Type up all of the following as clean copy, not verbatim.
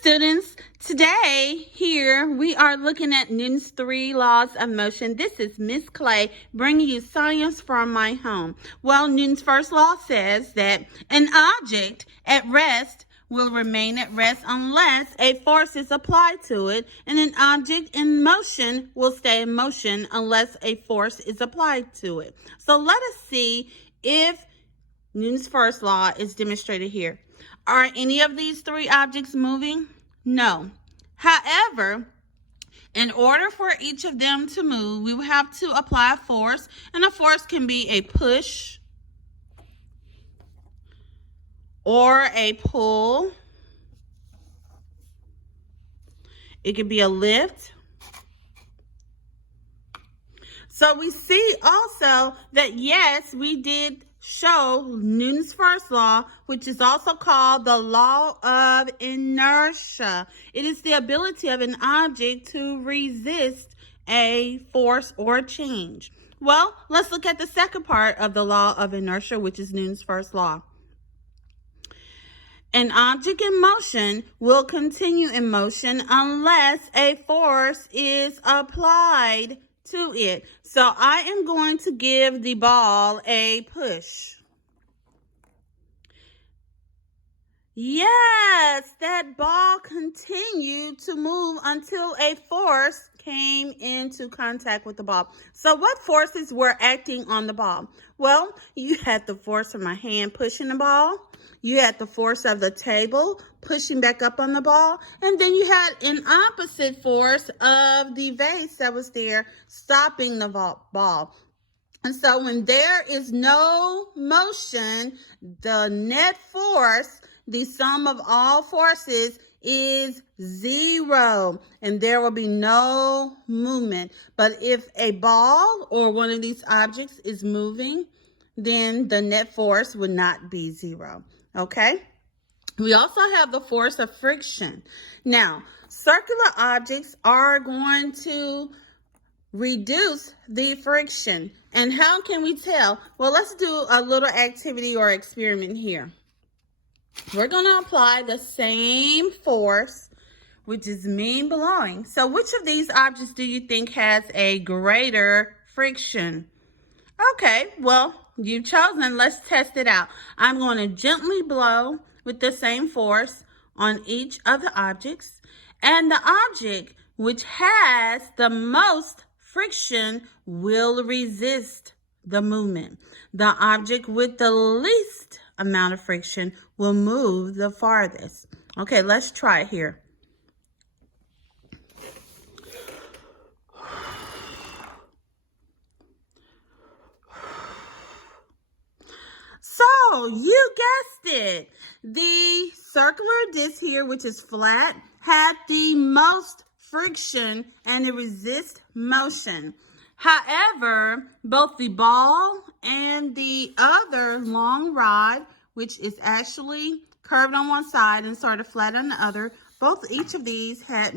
students. Today here we are looking at Newton's 3 laws of motion. This is Miss Clay bringing you science from my home. Well, Newton's first law says that an object at rest will remain at rest unless a force is applied to it, and an object in motion will stay in motion unless a force is applied to it. So let us see if Newton's first law is demonstrated here. Are any of these 3 objects moving? No. However, in order for each of them to move, we will have to apply a force, and a force can be a push or a pull. It could be a lift. So we see also that yes, we did show Newton's first law, which is also called the law of inertia. It is the ability of an object to resist a force or change. Well, let's look at the second part of the law of inertia, which is Newton's first law. An object in motion will continue in motion unless a force is applied to it. So I am going to give the ball a push. Yes, that ball continued to move until a force came into contact with the ball. So what forces were acting on the ball? Well, you had the force of my hand pushing the ball. You had the force of the table pushing back up on the ball. And then you had an opposite force of the vase that was there stopping the ball. And so when there is no motion, the net force, the sum of all forces, is 0, and there will be no movement. But if a ball or one of these objects is moving, then the net force would not be 0. Okay? We also have the force of friction. Now, circular objects are going to reduce the friction. And how can we tell? Well, let's do a little activity or experiment here. We're going to apply the same force, which is mean blowing. So which of these objects do you think has a greater friction? Okay, well, you've chosen. Let's test it out. I'm going to gently blow with the same force on each of the objects. And the object which has the most friction will resist the movement. The object with the least amount of friction will move the farthest. Okay, let's try it here. So, you guessed it. The circular disc here, which is flat, had the most friction and it resists motion. However, both the ball and the other long rod, which is actually curved on one side and sort of flat on the other, each of these had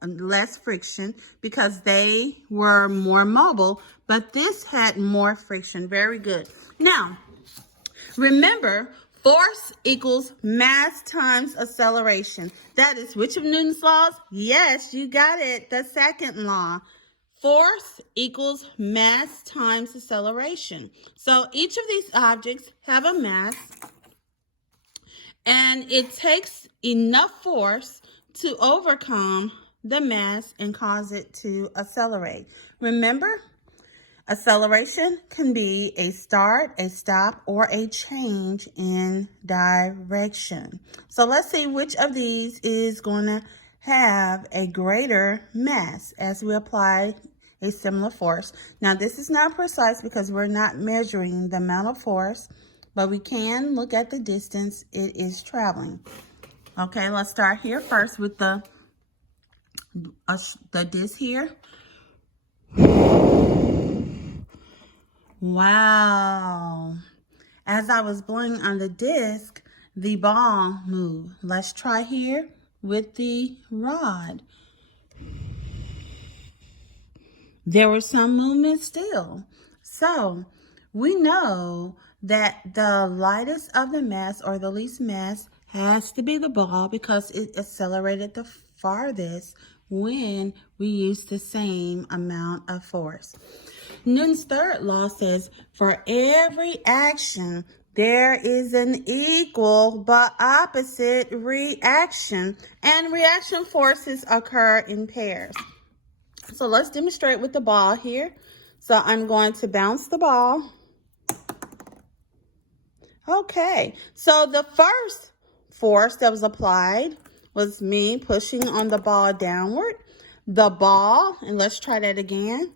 less friction because they were more mobile, but this had more friction. Very good. Now, remember, force equals mass times acceleration. That is which of Newton's laws? Yes, you got it. The second law. Force equals mass times acceleration. So each of these objects have a mass, and it takes enough force to overcome the mass and cause it to accelerate. Remember, acceleration can be a start, a stop, or a change in direction. So let's see which of these is going to have a greater mass as we apply a similar force. Now, this is not precise because we're not measuring the amount of force, but we can look at the distance it is traveling. Okay, let's start here first with the disc here. Wow. As I was blowing on the disc, the ball moved. Let's try here with the rod. There was some movement still. So we know that the lightest of the mass or the least mass has to be the ball because it accelerated the farthest when we use the same amount of force. Newton's third law says, for every action, there is an equal but opposite reaction, and reaction forces occur in pairs. So let's demonstrate with the ball here. So I'm going to bounce the ball. Okay, so the first force that was applied was me pushing on the ball downward. The ball, and let's try that again.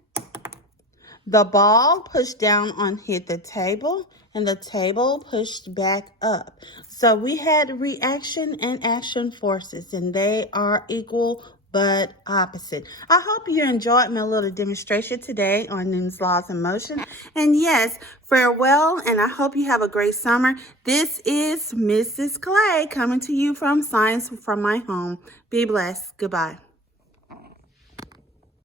The ball pushed down on hit the table, and the table pushed back up. So we had reaction and action forces, and they are equal but opposite. I hope you enjoyed my little demonstration today on Newton's laws of motion. And yes, farewell, and I hope you have a great summer. This is Mrs. Clay coming to you from Science from My Home. Be blessed. Goodbye.